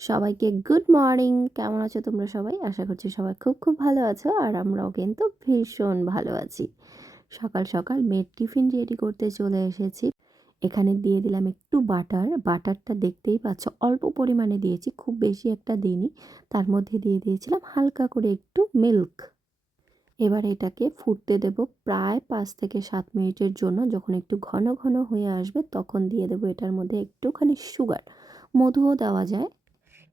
সবাইকে good morning. কেমন আছো তোমরা সবাই? আশা করছি সবাই খুব খুব ভালো আছো, আর আমরাও কিন্তু ভীষণ ভালো আছি। সকাল সকাল মেয়ের টিফিন রেডি করতে চলে এসেছি। এখানে দিয়ে দিলাম একটু বাটার। বাটারটা দেখতেই পাচ্ছ অল্প পরিমাণে দিয়েছি, খুব বেশি একটা দিইনি। তার মধ্যে দিয়ে দিয়েছিলাম হালকা করে একটু মিল্ক। এবার এটাকে ফুটতে দেব প্রায় 5 থেকে 7 মিনিটের জন্য। যখন একটু ঘন ঘন হয়ে আসবে তখন দিয়ে দেবো এটার মধ্যে একটুখানি সুগার, মধুও দেওয়া যায়।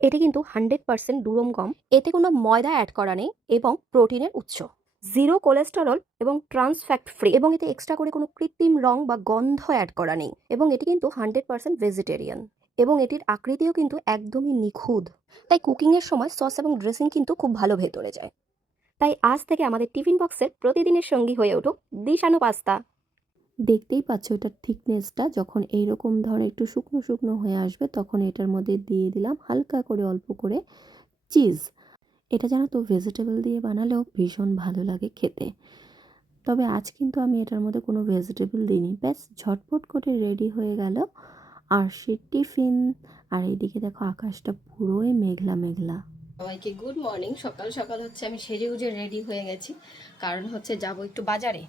এটি কিন্তু 100% দুরম গম, এতে কোনো ময়দা অ্যাড করা নেই এবং প্রোটিনের উৎস, জিরো কোলেস্টেরল এবং ট্রান্স ফ্যাট ফ্রি, এবং এতে এক্সট্রা করে কোনো কৃত্রিম রং বা গন্ধ অ্যাড করা নেই, এবং এটি কিন্তু 100% ভেজিটেরিয়ান, এবং এটির আকৃতিও কিন্তু একদমই নিখুঁত। তাই কুকিংয়ের সময় সস এবং ড্রেসিং কিন্তু খুব ভালো ভেতরে যায়। তাই আজ থেকে আমাদের টিফিন বক্সের প্রতিদিনের সঙ্গী হয়ে উঠুক দিশানো পাস্তা। দেখতেই পাচ্ছ এটার থিকনেসটা। যখন এইরকম ধরনের একটু শুকনো শুকনো হয়ে আসবে তখন এটার মধ্যে দিয়ে দিলাম হালকা করে অল্প করে চিজ। এটা জানো তো ভেজিটেবল দিয়ে বানালেও ভীষণ ভালো লাগে খেতে। তবে আজ কিন্তু আমি এটার মধ্যে কোনো ভেজিটেবল দিইনি, ব্যাস ঝটপট করে রেডি হয়ে গেল আরশির টিফিন। আর এইদিকে দেখো আকাশটা পুরোই মেঘলা মেঘলা। সবাইকে গুড মর্নিং। সকাল সকাল হচ্ছে আমি সেজেগুজে রেডি হয়ে গেছি, কারণ হচ্ছে যাব একটু বাজারে।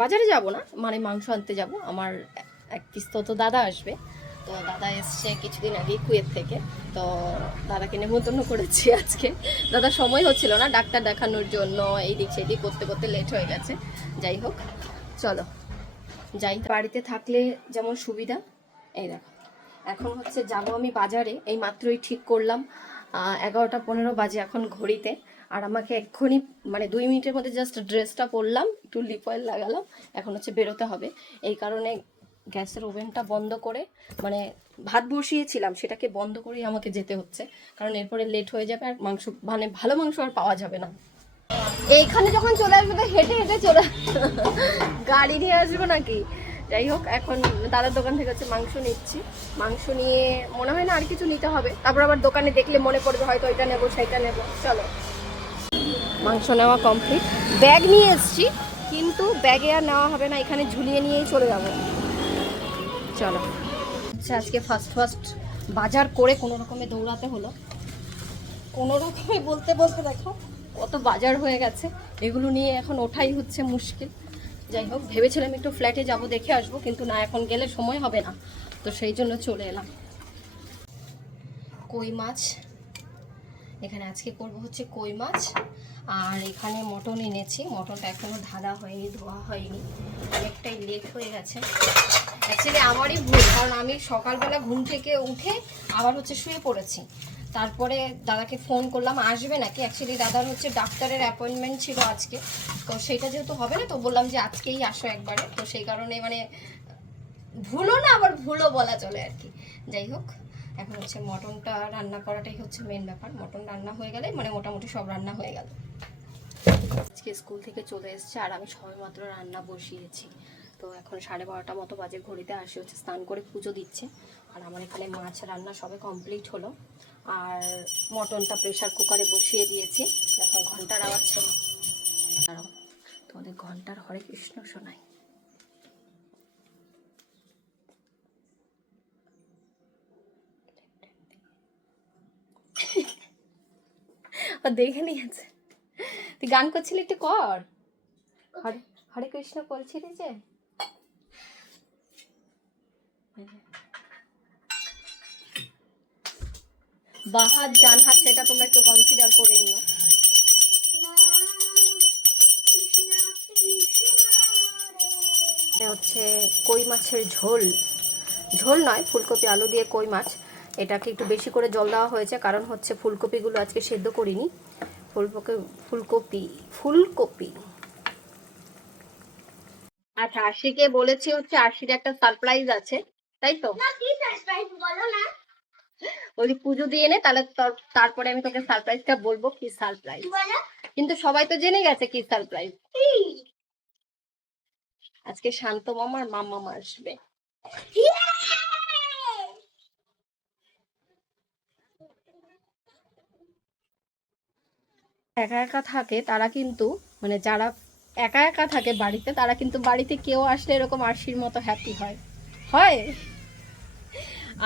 বাজারে যাব না, মানে মাংস আনতে যাব। আমার এক পিস্তত দাদা আসবে, তো দাদা এসছে কিছুদিন আগে কুয়েত থেকে, তো দাদাকে নেমন্তন্ন করেছি আজকে। দাদা সময় হচ্ছিল না ডাক্তার দেখানোর জন্য, এই দিক সেই দিক করতে করতে লেট হয়ে গেছে। যাই হোক, চলো যাই। বাড়িতে থাকলে যেমন সুবিধা, এই দেখো এখন হচ্ছে যাব আমি বাজারে। এই মাত্রই ঠিক করলাম, 11টা 15 বাজে এখন ঘড়িতে। আর আমাকে এক্ষুনি মানে 2 মিনিটের মধ্যে জাস্ট ড্রেসটা পরলাম, একটু লিপ অয়েল লাগালাম, এখন হচ্ছে বেরোতে হবে। এই কারণে গ্যাসের ওভেনটা বন্ধ করে, মানে ভাত বসিয়েছিলাম সেটাকে বন্ধ করেই আমাকে যেতে হচ্ছে, কারণ এরপরে লেট হয়ে যাবে আর মাংস মানে ভালো মাংস আর পাওয়া যাবে না। এইখানে যখন চলে আসবে তো হেঁটে হেঁটে চলে গাড়ি নিয়ে আসবো নাকি। যাই হোক, এখন দাদার দোকান থেকে হচ্ছে মাংস নিচ্ছি। মাংস নিয়ে মনে হয় না আর কিছু নিতে হবে, তারপর আবার দোকানে দেখলে মনে পড়বে হয়তো এটা নেবো সেটা নেবো। চলো, মাংস নেওয়া কমপ্লিট। ব্যাগ নিয়ে এসছি, কিন্তু ব্যাগে আর নেওয়া হবে না, এখানে ঝুলিয়ে নিয়েই চলে যাবো। চলো, আচ্ছা আজকে ফার্স্ট বাজার করে কোনো রকমে দৌড়াতে হলো। কোনো রকমে বলতে বলতে দেখো কত বাজার হয়ে গেছে, এগুলো নিয়ে এখন ওঠাই হচ্ছে মুশকিল। যাই হোক, ভেবেছিলাম একটু ফ্ল্যাটে যাব দেখে আসবো, কিন্তু না, এখন গেলে সময় হবে না, তো সেই জন্য চলে এলাম। কই মাছ, এখানে আজকে করব হচ্ছে কই মাছ। আর এখানে মটন এনেছি, মটনটা এখনও ঢালা হয়নি, ধোয়া হয়নি, অনেকটাই লেট হয়ে গেছে। অ্যাকচুয়ালি আমারই ভুল, কারণ আমি সকালবেলা ঘুম থেকে উঠে আবার হচ্ছে শুয়ে পড়েছি। তারপরে দাদাকে ফোন করলাম আসবে নাকি। অ্যাকচুয়ালি দাদার হচ্ছে ডাক্তারের অ্যাপয়েন্টমেন্ট ছিল আজকে, তো সেটা যেহেতু হবে না তো বললাম যে আজকেই আসো একবারে, তো সেই কারণে মানে ভুলও না আবার ভুলও বলা চলে আর কি। যাই হোক, এখন হচ্ছে মটনটা রান্না করাটাই হচ্ছে মেন ব্যাপার। মটন রান্না হয়ে গেলে মানে মোটামুটি সব রান্না হয়ে গেল। আজকে স্কুল থেকে চলে এসছে আর আমি সবেমাত্র রান্না বসিয়েছি। তো এখন 12:30 মতো বাজে ঘড়িতে, আসি হচ্ছে স্নান করে পুজো দিচ্ছে। আর আমার এখানে মাছ রান্না সবে কমপ্লিট হলো, আর মটনটা প্রেশার কুকারে বসিয়ে দিয়েছি। এখন ঘন্টার আওয়াজ ছিল, দাঁড়াও তোমাদের ঘন্টার হরে কৃষ্ণ শোনাই। ও দেখে নিয়েছে। তুই গান করছিলি, একটু কর। হরে হরে কৃষ্ণ বলছিলি যে, বাঁ হাত ডান হাত সেটা তোমরা একটু কনসিডার করে নিও। এটা হচ্ছে কই মাছের ঝোল। ঝোল নয়, ফুলকপি আলু দিয়ে কই মাছ। এটাকে একটু বেশি করে জল দেওয়া হয়েছে, কারণ হচ্ছে ফুলকপিগুলো আজকে সেদ্ধ করিনি। ফুলকপি ফুলকপি আচ্ছা, আশিকে বলেছি হচ্ছে আশির একটা সারপ্রাইজ আছে, তাই তো? বলি পুজো দিয়ে নে, তাহলে তারপরে আমি তোকে সারপ্রাইজটা বলবো কি সারপ্রাইজ। কিন্তু সবাই তো জেনে গেছে কি সারপ্রাইজ। আজকে শান্ত মামার মামা আসবে। একা একা থাকে তারা কিন্তু, মানে যারা একা একা থাকে বাড়িতে, তারা কিন্তু বাড়িতে কেউ আসলে এরকম আরশির মতো হ্যাপি হয়। হয়।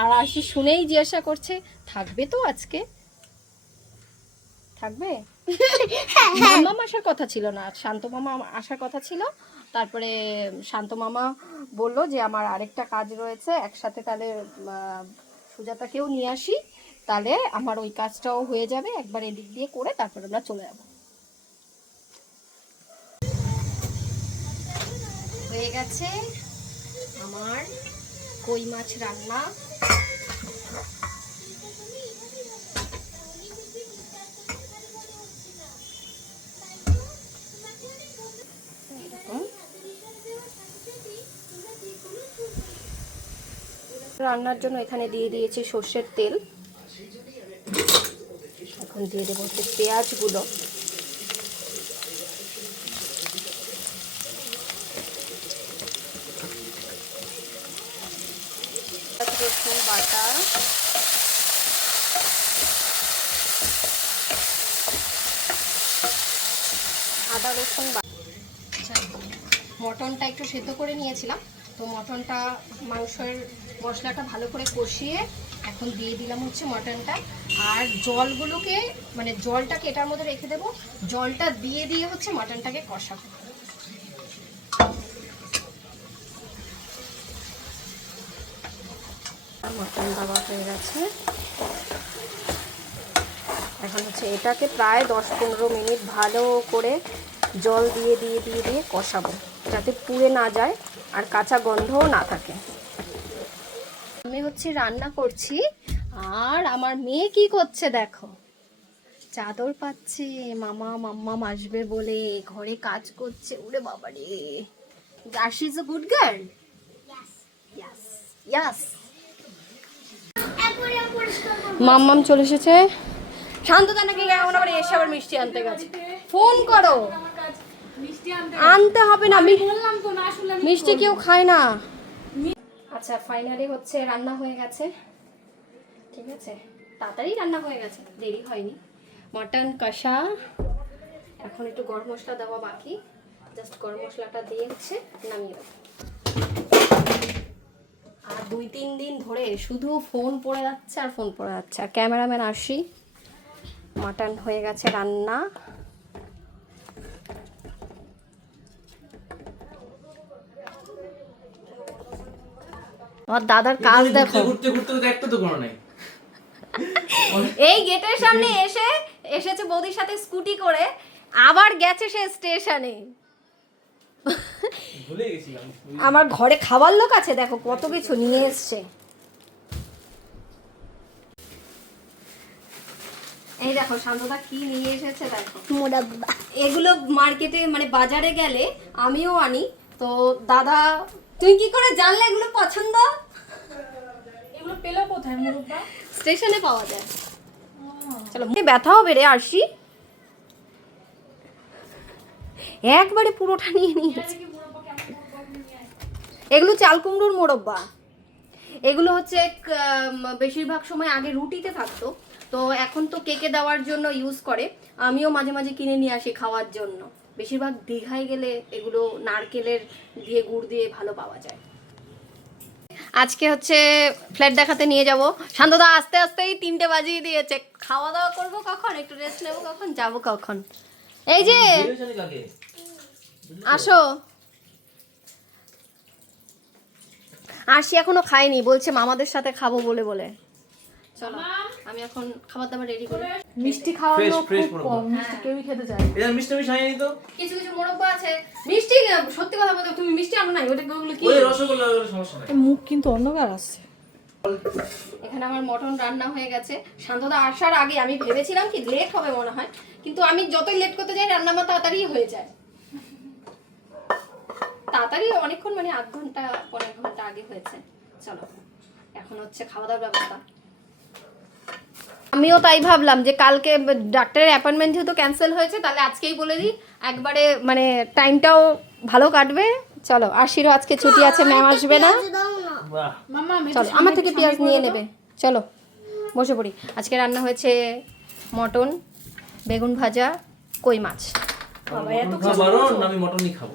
আর আরশি শুনেই জিজ্ঞাসা করছে থাকবে তো আজকে, থাকবে? মামা আসার কথা ছিল না, শান্ত মামা আসার কথা ছিল। তারপরে শান্ত মামা বললো যে আমার আরেকটা কাজ রয়েছে, একসাথে তাহলে সুজাতাকেও নিয়ে আসি, তাহলে আমার ওই কাজটাও হয়ে যাবে, একবার এদিক দিয়ে করে তারপরে আমরা চলে যাব। হয়ে গেছে আমার কই মাছ রান্না। রান্নার জন্য এখানে দিয়ে দিয়েছি সর্ষের তেল। এখন দিয়ে দেবো হচ্ছে পেঁয়াজগুলো। রসুন বাটা, আদা রসুন বাটা। মটনটা একটু সেদ্ধ করে নিয়েছিলাম, তো মটনটা মাংসের মশলাটা ভালো করে কষিয়ে এখন দিয়ে দিলাম হচ্ছে মটনটা। আর জলগুলোকে মানে জলটাকে এটার মধ্যে রেখে দেবো, জলটা দিয়ে দিয়ে হচ্ছে মটনটাকে কষাবো। মটন দেওয়া হয়ে গেছে, এখন হচ্ছে এটাকে প্রায় 10-15 মিনিট ভালো করে জল দিয়ে দিয়ে দিয়ে দিয়ে কষাবো, যাতে পুড়ে না যায় আর কাঁচা গন্ধও না থাকে। আমি হচ্ছে রান্না করছি আর আমার মেয়ে কি করছে দেখো, চাদর পাচ্ছে, মামা মাম্মাম আসবে বলে ঘরে কাজ করছে। ওরে বাবা রে, she is a good girl. Yes yes. মাম্মাম চলে এসেছে। শান্ততা নাকি এখন আবার এসে আবার মিষ্টি আনতে গেছে। ফোন করো, আনতে হবে না, মিষ্টি কেউ খায় না। আচ্ছা ফাইনালি হচ্ছে রান্না হয়ে গেছে, ঠিক আছে, তাড়াতাড়ি রান্না হয়ে গেছে, দেরি হয়নি। মটন কষা, এখন একটু গরম মশলা দেওয়া বাকি, জাস্ট গরম মশলাটা দিয়ে হচ্ছে নামিয়ে দেবো। আর 2-3 দিন ধরে শুধু ফোন পড়ে যাচ্ছে আর ফোন পড়ে যাচ্ছে। আর ক্যামেরাম্যান আসি, মাটন হয়ে গেছে রান্না। আমার দাদার কাজ দেখো, ঘুরতে ঘুরতে তো একটা তো কোনো নাই। এই গেটের সামনে এসেছে বৌদির সাথে স্কুটি করে, আবার গেছে সে স্টেশনে। ভুলে গেছিলাম। আমার ঘরে খাবার লোক আছে, দেখো কত কিছু নিয়ে এসছে। এই দেখো শান্তদা কি নিয়ে এসেছে দেখো, মোরাব্বা। এগুলো মার্কেটে মানে বাজারে গেলে আমিও আনি, তো দাদা তুই কি করে জানলে এগুলো পছন্দ? এগুলো পেলো কোথায় মুরব্বা? স্টেশনে পাওয়া যায়। চলো, মুখে ব্যথা হবে রে আরশি, একবারে পুরোটা নিয়ে নিয়েছে। এগুলো চাল কুমড়োর মোরব্বা। এগুলো হচ্ছে বেশিরভাগ সময় আগে রুটিতে থাকতো, তো এখন তো কেকে দেওয়ার জন্য ইউজ করে। আমিও মাঝে মাঝে কিনে নিয়ে আসি খাওয়ার জন্য। বেশিরভাগ দীঘায় গেলে এগুলো নারকেলের দিয়ে গুড় দিয়ে ভালো পাওয়া যায়। আজকে হচ্ছে ফ্ল্যাট দেখাতে নিয়ে যাব। শান্তদা আস্তে আস্তেই 3টে বাজিয়ে দিয়েছে। খাওয়া দাওয়া করবো কখন, একটু রেস্ট নেবো কখন, যাবো কখন। এই যে আসো, আরশি এখনো খায়নি, বলছে মামাদের সাথে খাবো বলে বলে। চলো আমি এখন খাবার দাবার রেডি করি। মিষ্টি খাওয়ার লোক ফ্রেশ খুব কম, মিষ্টি কেউই খেতে চায় না। এটা মিষ্টি মিষ্টি আনি তো। কিছু কিছু মোরব্বা আছে মিষ্টি, সত্যি কথা বলতে তুমি মিষ্টি আনো নাই, ওটা ওগুলো কি? ওই রসগোল্লা, ওর সমস্যা নাই। মুখ কিন্তু অন্ধকার আসছে। এখানে আমার মটন রান্না হয়ে গেছে। শান্তদা আসার আগে আমি ভেবেছিলাম কি লেট হবে মনে হয়, কিন্তু আমি যতই লেট করতে যাই রান্না আমার তাড়াতাড়ি হয়ে যায়। তাড়াতাড়ি অনেকক্ষণ মানে আধ ঘন্টা 1.5 ঘন্টা আগে হয়েছে। চলো এখন হচ্ছে খাওয়া দাওয়ার ব্যবস্থা। আমিও তাই ভাবলাম যে কালকে ডাক্তারের অ্যাপয়েন্টমেন্ট যেহেতু ক্যান্সেল হয়েছে, তাহলে আজকেই বলে দিই, একবারে মানে টাইমটাও ভালো কাটবে। চলো আরশিরও আজকে ছুটি আছে, ম্যাম আসবে না। বাহ, মাম্মা চলো আমার থেকে পেঁয়াজ নিয়ে নেবে। চলো বসে পড়ি। আজকে রান্না হয়েছে মটন, বেগুন ভাজা, কই মাছ। বাবা এত বারণ আমি মটনই খাবো।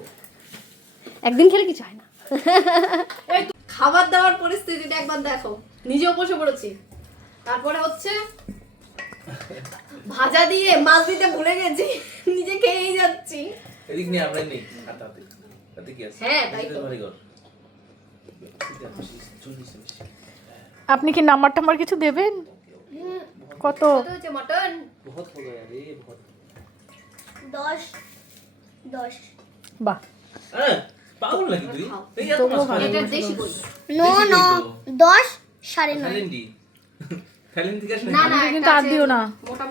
একদিন খেলে কিছু হয় না। খাবার দাবার পরিস্থিতিটা একবার দেখো, নিজেও বসে পড়েছি। তারপরে হচ্ছে ভাজা দিয়ে মাছ দিতে ভুলে গেছি, নিজে খেয়েই যাচ্ছি। এদিক নিয়ে আমরা নেই হাতে তাতে কি আছে? হ্যাঁ, তাই তো। Very good. আপনি কি নাম্বার টাম্বার কিছু দেবেন? কত? কত হচ্ছে মটন? বহুত हो गया रे बहुत। 10 বাহ, হ্যাঁ পাগল নাকি তুই? এই এত মাছ খাওয়া এটা দেশি কই? নো 10 9:30 ফ্যালেন্ডি ফ্যালেন্ডি কাছে না না, কিন্তু আর দিও না,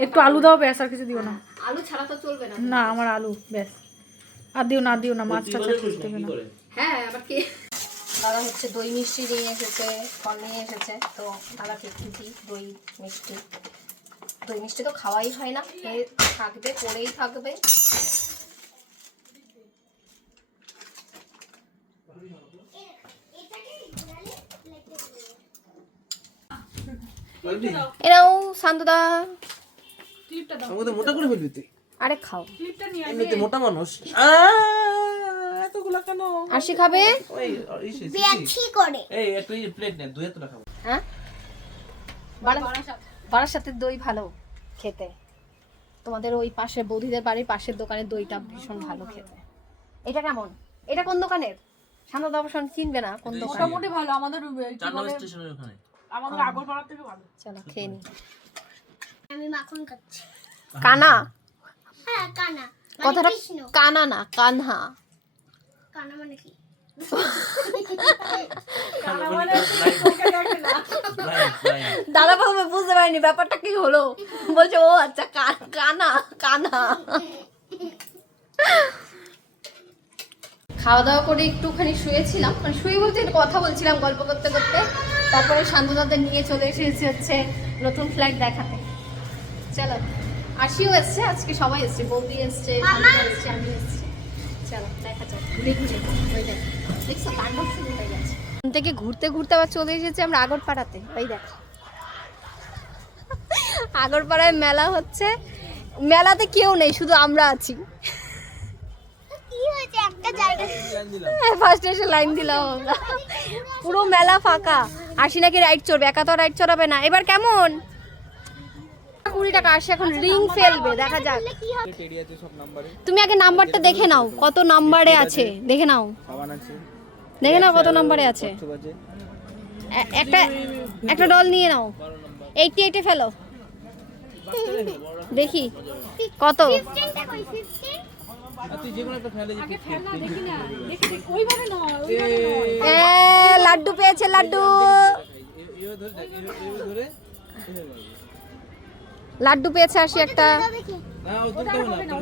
একটু আলু দাও ব্যাস, আর কিছু দিও না। আলু ছাড়া তো চলবে না। না আমার আলু ব্যাস, আর দিও না, আর দিও না, মাছ টাছ আর কিছু দেবে কি না। করে? হ্যাঁ, আবার কি দাদা হচ্ছে দই মিষ্টি নিয়ে এসেছে, ফল নিয়ে এসেছে, তো দাদাকে একটু দিই দই মিষ্টি। দই মিষ্টি তো খাওয়াই হয় না, খেয়ে থাকবে, পড়েই থাকবে। এরাও শান্তদা, আমাকে তো মোটা করে ফেলবি তুই। আরে খাও। এমনিতে মোটা মানুষ। এতগুলা কেন? আরশি খাবে? ওই বেশি করে এই একটু প্লেট নে, দুই এতটা খাবো। হ্যাঁ, বারাসাতের দই ভালো খেতে। তোমাদের ওই পাশে বৌদিদের বাড়ির পাশের দোকানের দইটা ভীষণ ভালো খেতে। এটা কেমন? এটা কোন দোকানের? শান্তদা অবশ্য চিনবে না কোন দোকান। মোটামুটি ভালো, আমাদের চান্নাম স্টেশনের ওখানে। আমাদের আগরপাড়া থেকে ভালো। চলো খেয়ে নি। আমি মাখন খাচ্ছি। কানা, হ্যাঁ কানা কথাটা কৃষ্ণ। কানা না, কানহা। কানা মানে কি? দাদা প্রথমে বুঝতে পারিনি ব্যাপারটা কি হলো, বলছে ও আচ্ছা কানা কানা। খাওয়া দাওয়া করে একটুখানি শুয়েছিলাম, মানে শুয়ে বলতে একটু কথা বলছিলাম গল্প করতে করতে। তারপরে শান্তদাদের নিয়ে চলে এসেছি হচ্ছে নতুন ফ্ল্যাট দেখাতে। চলো, আশিও এসছে, আজকে সবাই এসছে, বৌদি এসছে, শান্তদা এসছে, আমি এসছি। চলো দেখা যাক, ঘুরে ঘুরে ওই দেখ, দেখছো তাণ্ডব শুরু হয়ে গেছে। ওখান থেকে ঘুরতে ঘুরতে আবার চলে এসেছি আমরা আগরপাড়াতে। ওই দেখ, আগরপাড়ায় মেলা হচ্ছে, মেলাতে কেউ নেই, শুধু আমরা আছি। কি হয়েছে একটা জায়গা ফার্স্ট এসে লাইন দিলাম আমরা, পুরো মেলা ফাঁকা। আশি নাকি রাইড চড়বে, একা তো রাইড চড়াবে না। এবার কেমন? 20 টাকা। আসি এখন রিং ফেলবে, দেখা যাক। কি হবে? তুমি আগে নাম্বারটা দেখে নাও, কত নাম্বারে আছে দেখে নাও, দেখে নাও কত নাম্বারে আছে। একটা একটা ডল নিয়ে নাও, 88 এ ফেলো, দেখি কত। 15 টা কই 15? তুই যে কোনো একটা ফেলে যে ওইভাবে নয়, এ লাড্ডু পেয়েছে, লাড্ডু ধরে লাড্ডু পেয়েছে আসি একটা। দেখি না ও ধরতে হবে না।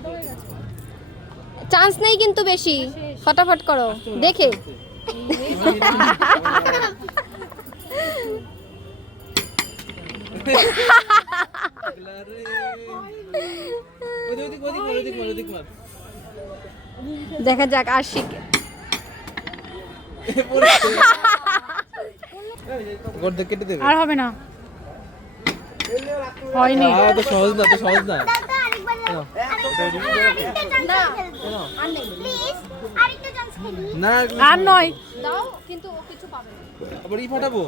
চান্স নেই কিন্তু বেশি, ফটাফট করো দেখে। দেখা যাক আশিক। কেটে দেবে। আর হবে না, হয়নি। তো সহজ না, তো সহজ না। দাদা আরেকবার দাও। আরেকটা চান্স না, খেলবো আর নেই, প্লিজ, আরেকটা চান্স খেলি। না আর নয়, দাও কিন্তু ও কিছু পাবে না। আবার ফাটাবো।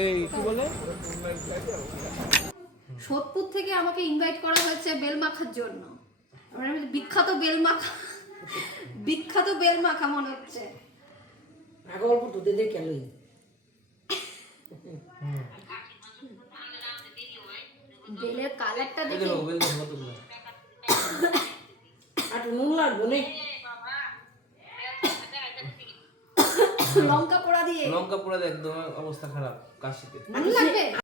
এই কি বলে? সোদপুর থেকে আমাকে ইনভাইট করা হয়েছে বেল মাখার জন্য। আমার বিখ্যাত বেল মাখা, বিখ্যাত বেল মাখা মনে হচ্ছে। বেলের কালারটা দেখে লঙ্কা পোড়া দিয়ে লঙ্কা পুরো একদম অবস্থা খারাপ কাশিতে। লাগবে।